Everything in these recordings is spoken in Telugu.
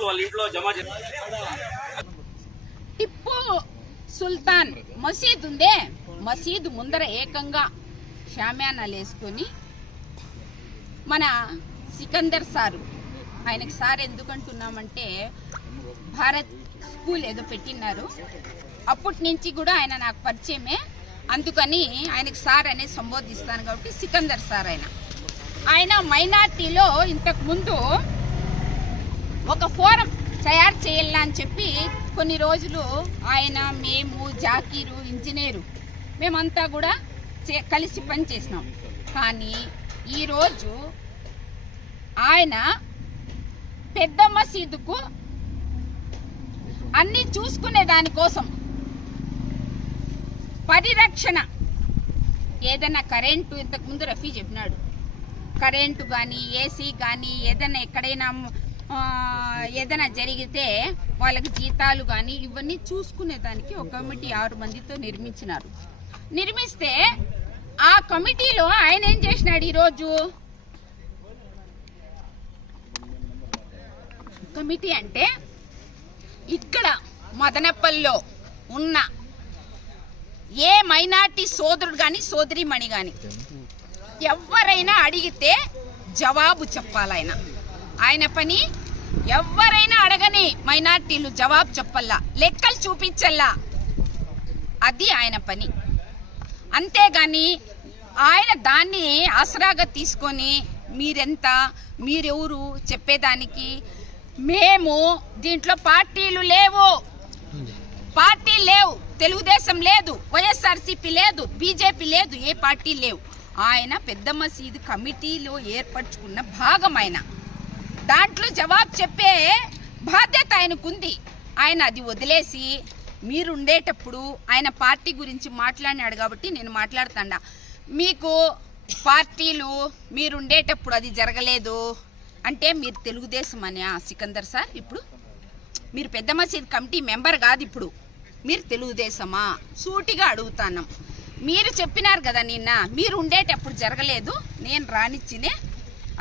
డబ్బులు వాళ్ళ ఇంట్లో జమ టిప్పు సుల్తాన్ మసీద్ ఉందే, మసీద్ ముందర ఏకంగా షామ్యానాలు వేసుకొని మన సికందర్ సారు, ఆయనకి సార్ ఎందుకంటున్నామంటే భారత్ స్కూల్ ఏదో పెట్టినారు, అప్పటి నుంచి కూడా ఆయన నాకు పరిచయమే, అందుకని ఆయనకి సార్ అనేది సంబోధిస్తాను కాబట్టి సికందర్ సార్. ఆయన మైనార్టీలో ఇంతకు ముందు ఒక ఫోరం తయారు చేయాలని అని చెప్పి కొన్ని రోజులు ఆయన, మేము, జాకీరు, ఇంజనీరు మేమంతా కూడా కలిసి పనిచేసినాం. కానీ ఈరోజు ఆయన పెద్ద మసీదుకు అన్ని చూసుకునే దానికోసం పరిరక్షణ, ఏదైనా కరెంటు, ఇంతకుముందు రఫీ చెప్పినాడు, కరెంటు కానీ ఏసీ కానీ ఏదైనా ఎక్కడైనా ఏదైనా జరిగితే వాళ్ళకి జీతాలు కానీ ఇవన్నీ చూసుకునేదానికి ఒక కమిటీ 6 మందితో నిర్మించినారు. నిర్మిస్తే ఆ కమిటీలో ఆయన ఏం చేసినాడు, ఈరోజు కమిటీ అంటే ఇక్కడ మదనపల్లిలో ఉన్న ఏ మైనార్టీ సోదరుడు కానీ సోదరిమణి కానీ ఎవరైనా అడిగితే జవాబు చెప్పాలి. ఆయన పని ఎవరైనా అడగని మైనార్టీలు జవాబు చెప్పల్లా, లెక్కలు చూపించల్లా, అది ఆయన పని. అంతేగాని ఆయన దాన్ని ఆసరాగా తీసుకొని మీరెంత, మీరెవరు చెప్పేదానికి, మేము దీంట్లో పార్టీలు లేవు, పార్టీలు లేవు, తెలుగుదేశం లేదు, వైఎస్ఆర్సీపీ లేదు, బీజేపీ లేదు, ఏ పార్టీ లేవు. ఆయన పెద్ద మసీదు కమిటీలో ఏర్పరచుకున్న భాగం. ఆయన దాంట్లో జవాబు చెప్పే బాధ్యత ఆయనకుంది. ఆయన అది వదిలేసి మీరుండేటప్పుడు ఆయన పార్టీ గురించి మాట్లాడినాడు కాబట్టి నేను మాట్లాడుతాడా, మీకు పార్టీలు మీరుండేటప్పుడు అది జరగలేదు అంటే మీరు తెలుగుదేశం అనే సికందర్ సార్, ఇప్పుడు మీరు పెద్ద మసీద్ కమిటీ మెంబర్ కాదు, ఇప్పుడు మీరు తెలుగుదేశమా? సూటిగా అడుగుతాను. మీరు చెప్పినారు కదా నిన్న, మీరు ఉండేటప్పుడు జరగలేదు, నేను రానిచ్చినే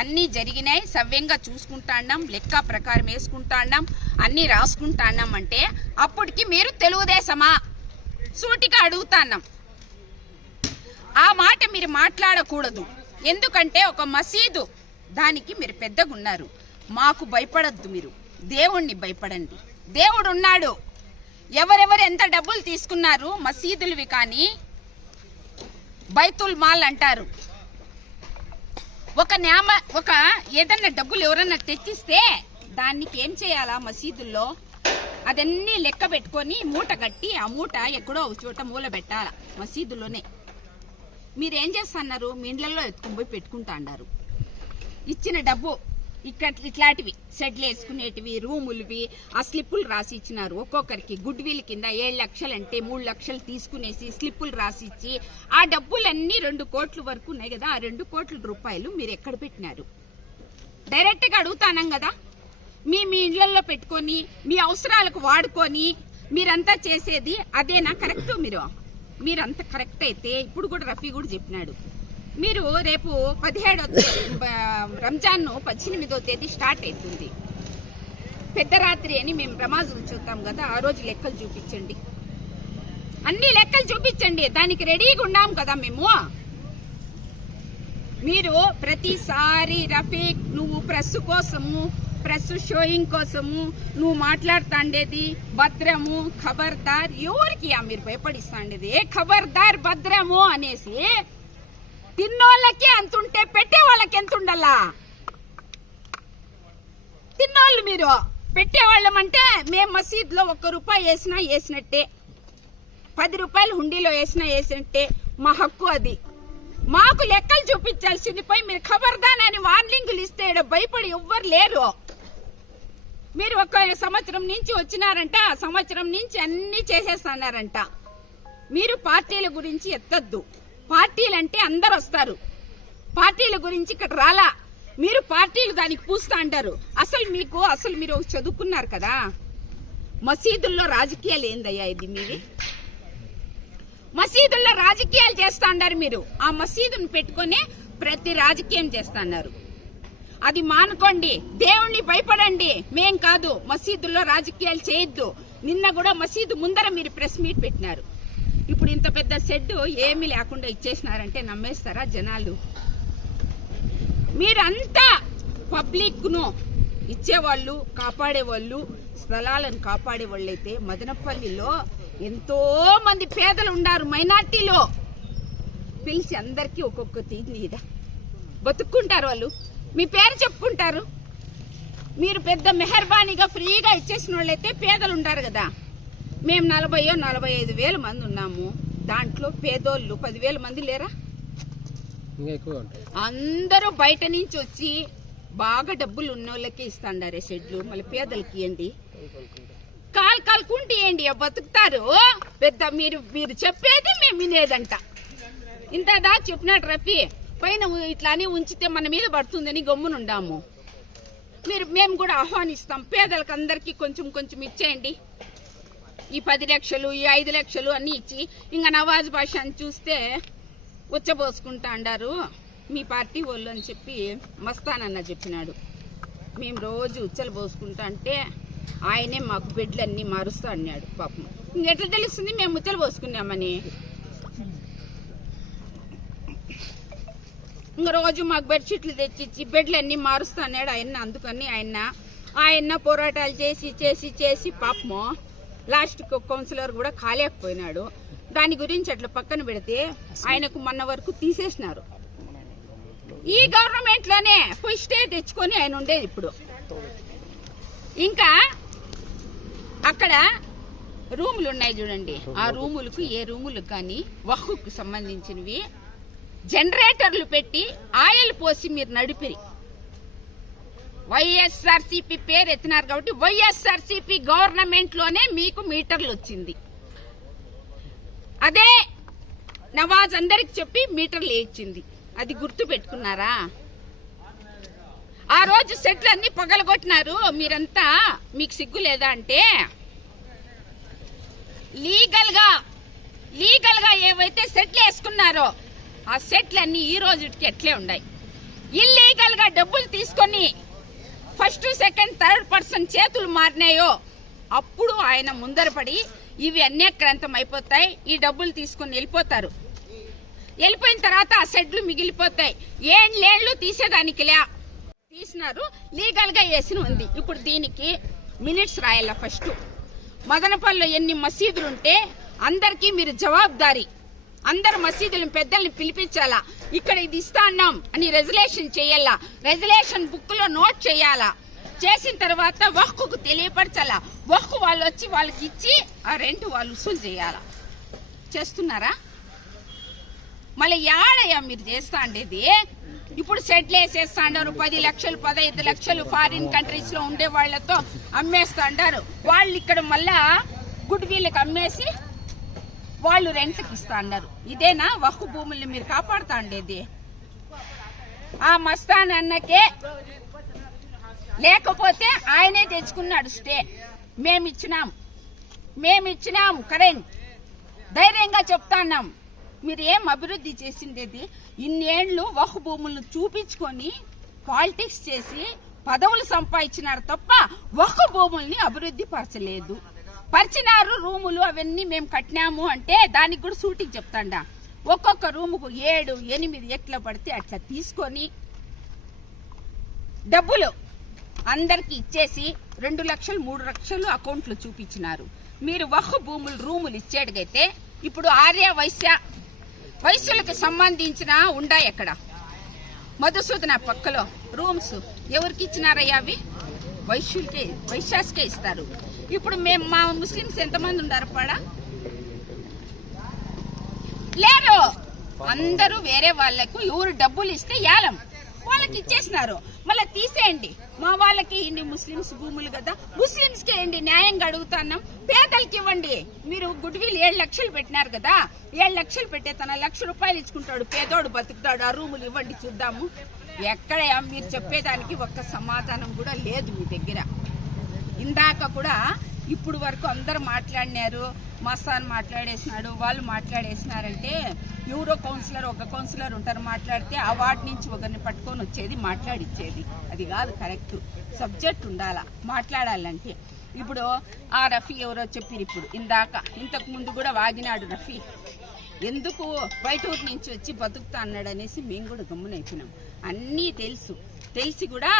అన్నీ జరిగినాయి, సవ్యంగా చూసుకుంటాన్నాం, లెక్క ప్రకారం వేసుకుంటాన్నాం, అన్నీ రాసుకుంటాన్నాం అంటే అప్పటికి మీరు తెలుగుదేశమా? సూటిగా అడుగుతాన్నాం. ఆ మాట మీరు మాట్లాడకూడదు. ఎందుకంటే ఒక మసీదు దానికి మీరు పెద్దగా ఉన్నారు. మాకు భయపడద్దు, మీరు దేవుణ్ణి భయపడండి. దేవుడు ఉన్నాడు. ఎవరెవరు ఎంత డబ్బులు తీసుకున్నారు మసీదులవి కానీ బైతుల్ మాల్ అంటారు. ఒక ఏదన్నా డబ్బులు ఎవరన్నా తెచ్చిస్తే దానికి ఏం చేయాలా, మసీదుల్లో అదన్నీ లెక్క పెట్టుకొని మూట కట్టి ఆ మూట ఎక్కడో ఒక చోట మూల పెట్టాల మసీదులోనే. మీరేం చేస్తున్నారు, మీ ఇండ్లలో ఎత్తుకుని పోయి పెట్టుకుంటా అన్నారు. ఇచ్చిన డబ్బు ఇట్లాంటివి షెడ్లు వేసుకునేటివి, రూములవి, ఆ స్లిప్పులు రాసి ఇచ్చినారు. ఒక్కొక్కరికి గుడ్ విల్ కింద 7 లక్షలు అంటే 3 లక్షలు తీసుకునేసి స్లిప్పులు రాసి ఇచ్చి ఆ డబ్బులన్నీ 2 కోట్ల వరకు ఉన్నాయి కదా, ఆ 2 కోట్ల రూపాయలు మీరు ఎక్కడ పెట్టినారు? డైరెక్ట్ గా అడుగుతానం కదా. మీ ఇళ్లలో పెట్టుకొని మీ అవసరాలకు వాడుకొని మీరంతా చేసేది అదేనా కరెక్ట్? మీరంతా కరెక్ట్ అయితే ఇప్పుడు కూడా రఫీ కూడా చెప్పినాడు, మీరు రేపు 17 రంజాన్ 18వ తేదీ స్టార్ట్ అవుతుంది, పెద్ద రాత్రి అని మేము నమాజులు చూద్దాం కదా, ఆ రోజు లెక్కలు చూపించండి, అన్ని లెక్కలు చూపించండి, దానికి రెడీగా ఉన్నాం కదా మేము. మీరు ప్రతిసారి రఫీక్ నువ్వు ప్రెస్ కోసము, ప్రెస్ షోయింగ్ కోసము నువ్వు మాట్లాడుతాండేది భద్రము, ఖబర్దార్, ఎవరికి మీరు భయపడిస్తాండేది ఖబర్దార్ భద్రము అనేసి. తిన్నోళ్ళకి అంతుంటే పెట్టే వాళ్ళకి ఎంత ఉండాలా? తిన్నోళ్ళు మీరు పెట్టేవాళ్ళం అంటే మేము మసీద్లో 1 రూపాయి వేసినా వేసినట్టే, 10 రూపాయలు హుండీలో వేసినట్టే, మా హక్కు అది. మాకు లెక్కలు చూపించాల్సింది పోయి మీరు ఖబర్దార్ అని వార్నింగులు ఇస్తే భయపడి ఎవ్వరు లేరు. మీరు 1 సంవత్సరం నుంచి వచ్చినారంట, సంవత్సరం నుంచి అన్ని చేసేస్తున్నారంట. మీరు పార్టీల గురించి ఎత్తద్దు. పార్టీలు అంటే అందరు వస్తారు, పార్టీల గురించి ఇక్కడ రాలా. మీరు పార్టీలు దానికి పూస్తా అంటారు. అసలు మీరు చదువుకున్నారు కదా, మసీదుల్లో రాజకీయాలు ఏందయ్యా ఇది మీది? మసీదుల్లో రాజకీయాలు చేస్తా అన్నారు మీరు. ఆ మసీదును పెట్టుకునే ప్రతి రాజకీయం చేస్తా అన్నారు. అది మానుకోండి, దేవుణ్ణి భయపడండి. మేం కాదు, మసీదుల్లో రాజకీయాలు చేయొద్దు. నిన్న కూడా మసీదు ముందర మీరు ప్రెస్ మీట్ పెట్టినారు. ఇప్పుడు ఇంత పెద్ద షెడ్ ఏమీ లేకుండా ఇచ్చేసినారంటే నమ్మేస్తారా జనాలు? మీరంతా పబ్లిక్ ను ఇచ్చేవాళ్ళు, కాపాడేవాళ్ళు, స్థలాలను కాపాడే వాళ్ళైతే మదనపల్లిలో ఎంతో మంది పేదలు ఉన్నారు, మైనార్టీలో. పిలిచి అందరికీ ఒక్కొక్క తీదా బతుక్కుంటారు వాళ్ళు. మీ పేరు చెప్పుకుంటారు. మీరు పెద్ద మెహర్బానీగా ఫ్రీగా ఇచ్చేసిన వాళ్ళైతే పేదలు ఉంటారు కదా. మేము 40,000-45,000 మంది ఉన్నాము. దాంట్లో పేదోళ్ళు 10,000 మంది లేరా? అందరూ బయట నుంచి వచ్చి బాగా డబ్బులు ఉన్న వాళ్ళకే ఇస్తాండారే షెడ్లు, మళ్ళీ పేదలకి ఇవ్వండి. కాలుకుంటూ ఇవ్వండి, బతుకుతారు. పెద్ద మీరు చెప్పేది మేము వినేదంట. ఇంతదా చెప్పినాడు రఫీ, పైన ఇట్లానే ఉంచితే మన మీద పడుతుందని గమ్మునుండాము. మేము కూడా ఆహ్వానిస్తాం. పేదలకు అందరికి కొంచెం కొంచెం ఇచ్చేయండి. ఈ 10 లక్షలు, ఈ 5 లక్షలు అన్ని ఇచ్చి ఇంకా నవాజ్ బాషాని చూస్తే ఉచ్చబోసుకుంటా అంటారు మీ పార్టీ వాళ్ళు అని చెప్పి మస్తానన్న చెప్పినాడు. మేము రోజు ఉచ్చలు పోసుకుంటా అంటే ఆయనే మాకు బెడ్లన్నీ మారుస్తా అన్నాడు. పాపం ఇంకెట్లా తెలుస్తుంది మేము ఉచ్చలు పోసుకున్నామని? ఇంక రోజు మాకు బెడ్షీట్లు తెచ్చిచ్చి బెడ్లన్నీ మారుస్తా అన్నాడు ఆయన. అందుకని ఆయన పోరాటాలు చేసి చేసి చేసి పాపము లాస్ట్ కౌన్సిలర్ కూడా కాలేకపోయినాడు. దాని గురించి అట్లా పక్కన పెడితే ఆయనకు మొన్న వరకు తీసేసినారు. ఈ గవర్నమెంట్ లోనే పోయి స్టే తెచ్చుకొని ఆయన ఉండేది. ఇప్పుడు ఇంకా అక్కడ రూములు ఉన్నాయి చూడండి, ఆ రూములకు ఏ రూములకు కానీ వహుకు సంబంధించినవి జనరేటర్లు పెట్టి ఆయిల్ పోసి మీరు నడిపిరి. వైఎస్ఆర్సీపీ పేరు ఎత్తినారు కాబట్టి వైఎస్ఆర్సీపీ గవర్నమెంట్ లోనే మీకు మీటర్లు వచ్చింది. అదే నవాజ్ అందరికి చెప్పి మీటర్లు వేయించింది. అది గుర్తు పెట్టుకున్నారా? ఆ రోజు సెట్లు అన్ని పగలగొట్టినారు మీరంతా. మీకు సిగ్గు లేదా అంటే లీగల్ గా ఏవైతే సెట్లు వేసుకున్నారో ఆ సెట్లన్నీ ఈ రోజుకి ఎట్లే ఉన్నాయి. ఇల్లీగల్ గా డబ్బులు తీసుకొని ఫస్ట్ సెకండ్ థర్డ్ పర్సన్ చేతులు మారినాయో అప్పుడు ఆయన ముందరపడి ఇవి అన్యాక్రాంతం అయిపోతాయి, ఈ డబ్బులు తీసుకొని వెళ్ళిపోతారు. వెళ్ళిపోయిన తర్వాత ఆ సెడ్లు మిగిలిపోతాయి. ఏళ్ళు తీసేదానికి తీసినారు, లీగల్ గా వేసిన ఉంది. ఇప్పుడు దీనికి మినిట్స్ రాయాల. ఫస్ట్ మదనపల్లిలో ఎన్ని మసీదులుంటే అందరికీ మీరు జవాబుదారీ. అందరు మసీదులను పెద్దల్ని పిలిపించాలా. ఇక్కడ ఇది ఇస్తా అన్నాం అని రెజల్యూషన్ చేయాలా. రెజల్యూషన్ బుక్ లో నోట్ చేయాలా. చేసిన తర్వాత వహ్కు తెలియపరచాలా. వహ్కు వాళ్ళు వచ్చి వాళ్ళకి ఇచ్చి ఆ రెంట్ వాళ్ళు వసూలు చేయాలా. చేస్తున్నారా? మళ్ళీ యాడయ్యా మీరు చేస్తా ఉండేది? ఇప్పుడు సెటిల్ వేసేస్తా అంటారు. 10 లక్షలు 15 లక్షలు ఫారిన్ కంట్రీస్ లో ఉండే వాళ్లతో అమ్మేస్తా అంటారు. వాళ్ళు ఇక్కడ మళ్ళా గుడ్ వీళ్ళకి అమ్మేసి వాళ్ళు రెంట్లకి ఇస్తా అన్నారు. ఇదేనా వహు భూముల్ని మీరు కాపాడుతా ఉండేది? ఆ మస్తాన్ అన్నకే లేకపోతే ఆయనే తెచ్చుకున్నాడు స్టే. మేమిచ్చినాం కరెంట్. ధైర్యంగా చెప్తాన్నాం. మీరు ఏం అభివృద్ధి చేసిండేది? ఇన్నేళ్లు వహు భూములను చూపించుకొని పాలిటిక్స్ చేసి పదవులు సంపాదించినారు తప్ప వహు భూముల్ని అభివృద్ధి పరచలేదు. పరిచినారు రూములు అవన్నీ మేము కట్టినాము అంటే దానికి కూడా సూటికి చెప్తాండా. ఒక్కొక్క రూముకు 7-8 ఎట్లా పడితే అట్లా తీసుకొని డబ్బులు అందరికి ఇచ్చేసి 2 లక్షలు 3 లక్షలు అకౌంట్లు చూపించినారు. మీరు వహు భూములు రూములు ఇచ్చేటికైతే ఇప్పుడు ఆర్య వైశ్యులకు సంబంధించిన ఉండాయి. అక్కడ మధుసూదన పక్కలో రూమ్స్ ఎవరికి ఇచ్చినారయ్యా? అవి వైశ్యాస్కే ఇస్తారు. ఇప్పుడు మా ముస్లింస్ ఎంతమంది ఉన్నారు? లేరు. అందరూ వేరే వాళ్లకు ఎవరు డబ్బులు ఇస్తే యాలం వాళ్ళకి ఇచ్చేసినారు. మళ్ళీ తీసేయండి. మా వాళ్ళకి ఇన్ని ముస్లింస్ భూములు కదా, ముస్లింస్ కి ఏంటి న్యాయంగా అడుగుతున్నాం. పేదలకి ఇవ్వండి. మీరు గుడ్ విల్ 7 లక్షలు పెట్టినారు కదా, 7 లక్షలు పెట్టే తన 1 లక్ష రూపాయలు ఇచ్చుకుంటాడు. పేదోడు బతుకుతాడు. ఆ రూములు ఇవ్వండి చూద్దాము. ఎక్కడ మీరు చెప్పేదానికి ఒక్క సమాధానం కూడా లేదు మీ దగ్గర. ఇందాక కూడా ఇప్పుడు వరకు అందరు మాట్లాడినారు, మస్తాన్ మాట్లాడేసినాడు, వాళ్ళు మాట్లాడేసినారంటే ఎవరో కౌన్సిలర్ ఒక కౌన్సిలర్ ఉంటారు మాట్లాడితే ఆ వార్డు నుంచి ఒకరిని పట్టుకొని వచ్చేది మాట్లాడిచ్చేది. అది కాదు కరెక్ట్. సబ్జెక్ట్ ఉండాలా మాట్లాడాలంటే. ఇప్పుడు ఆ రఫీ ఎవరో చెప్పిరు, ఇప్పుడు ఇంతకు ముందు కూడా వాగినాడు రఫీ. ఎందుకు బయట ఊరి నుంచి వచ్చి బతుకుతా అన్నాడు అనేసి మేము కూడా గమ్మునైపోయినాం. అన్నీ తెలిసి కూడా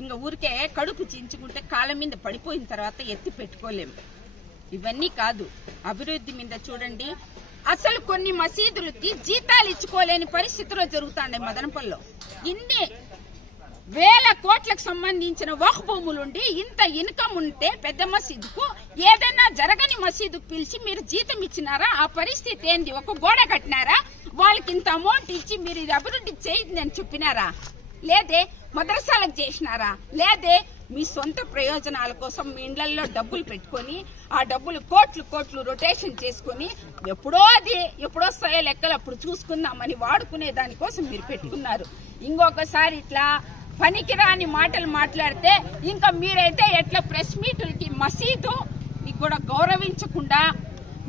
ఇంకా ఊరికే కడుపు చించుకుంటే కాళ్ళ మీద పడిపోయిన తర్వాత ఎత్తి పెట్టుకోలేము. ఇవన్నీ కాదు, అభివృద్ధి మీద చూడండి. అసలు కొన్ని మసీదులకి జీతాలు ఇచ్చుకోలేని పరిస్థితిలో జరుగుతాయి. మదనపల్లిలో ఇన్ని వేల కోట్లకు సంబంధించిన వక్ఫ్ భూములుండి ఇంత ఇన్కమ్ ఉంటే పెద్ద మసీదుకు ఏదైనా జరగని మసీదుకు పిలిచి మీరు జీతం ఇచ్చినారా? ఆ పరిస్థితి ఏంది? ఒక గోడ కట్టినారా? వాళ్ళకి ఇంత అమౌంట్ ఇచ్చి మీరు ఇది అభివృద్ధి చేయండి అని చెప్పినారా? లేదే మదరసాలకు చేసినారా? లేదే మీ సొంత ప్రయోజనాల కోసం మీ ఇండ్లలో డబ్బులు పెట్టుకొని ఆ డబ్బులు కోట్లు రొటేషన్ చేసుకుని ఎప్పుడో వస్తాయో లెక్కలు అప్పుడు చూసుకుందామని వాడుకునే దానికోసం మీరు పెట్టుకున్నారు. ఇంకొకసారి ఇట్లా పనికిరాని మాటలు మాట్లాడితే ఇంకా మీరైతే ఎట్లా ప్రెస్ మీట్లకి మసీదు కూడా గౌరవించకుండా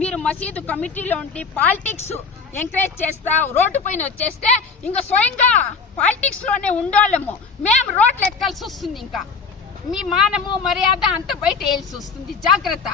మీరు మసీదు కమిటీలో ఉండి పాలిటిక్స్ ఎంకరేజ్ చేస్తా రోడ్డు పైన వచ్చేస్తే ఇంకా స్వయంగా పాలిటిక్స్ లోనే ఉండాలము. మేము రోడ్లు ఎక్కాల్సి వస్తుంది. ఇంకా మీ మానము మర్యాద అంత బయట వేయాల్సి వస్తుంది. జాగ్రత్త.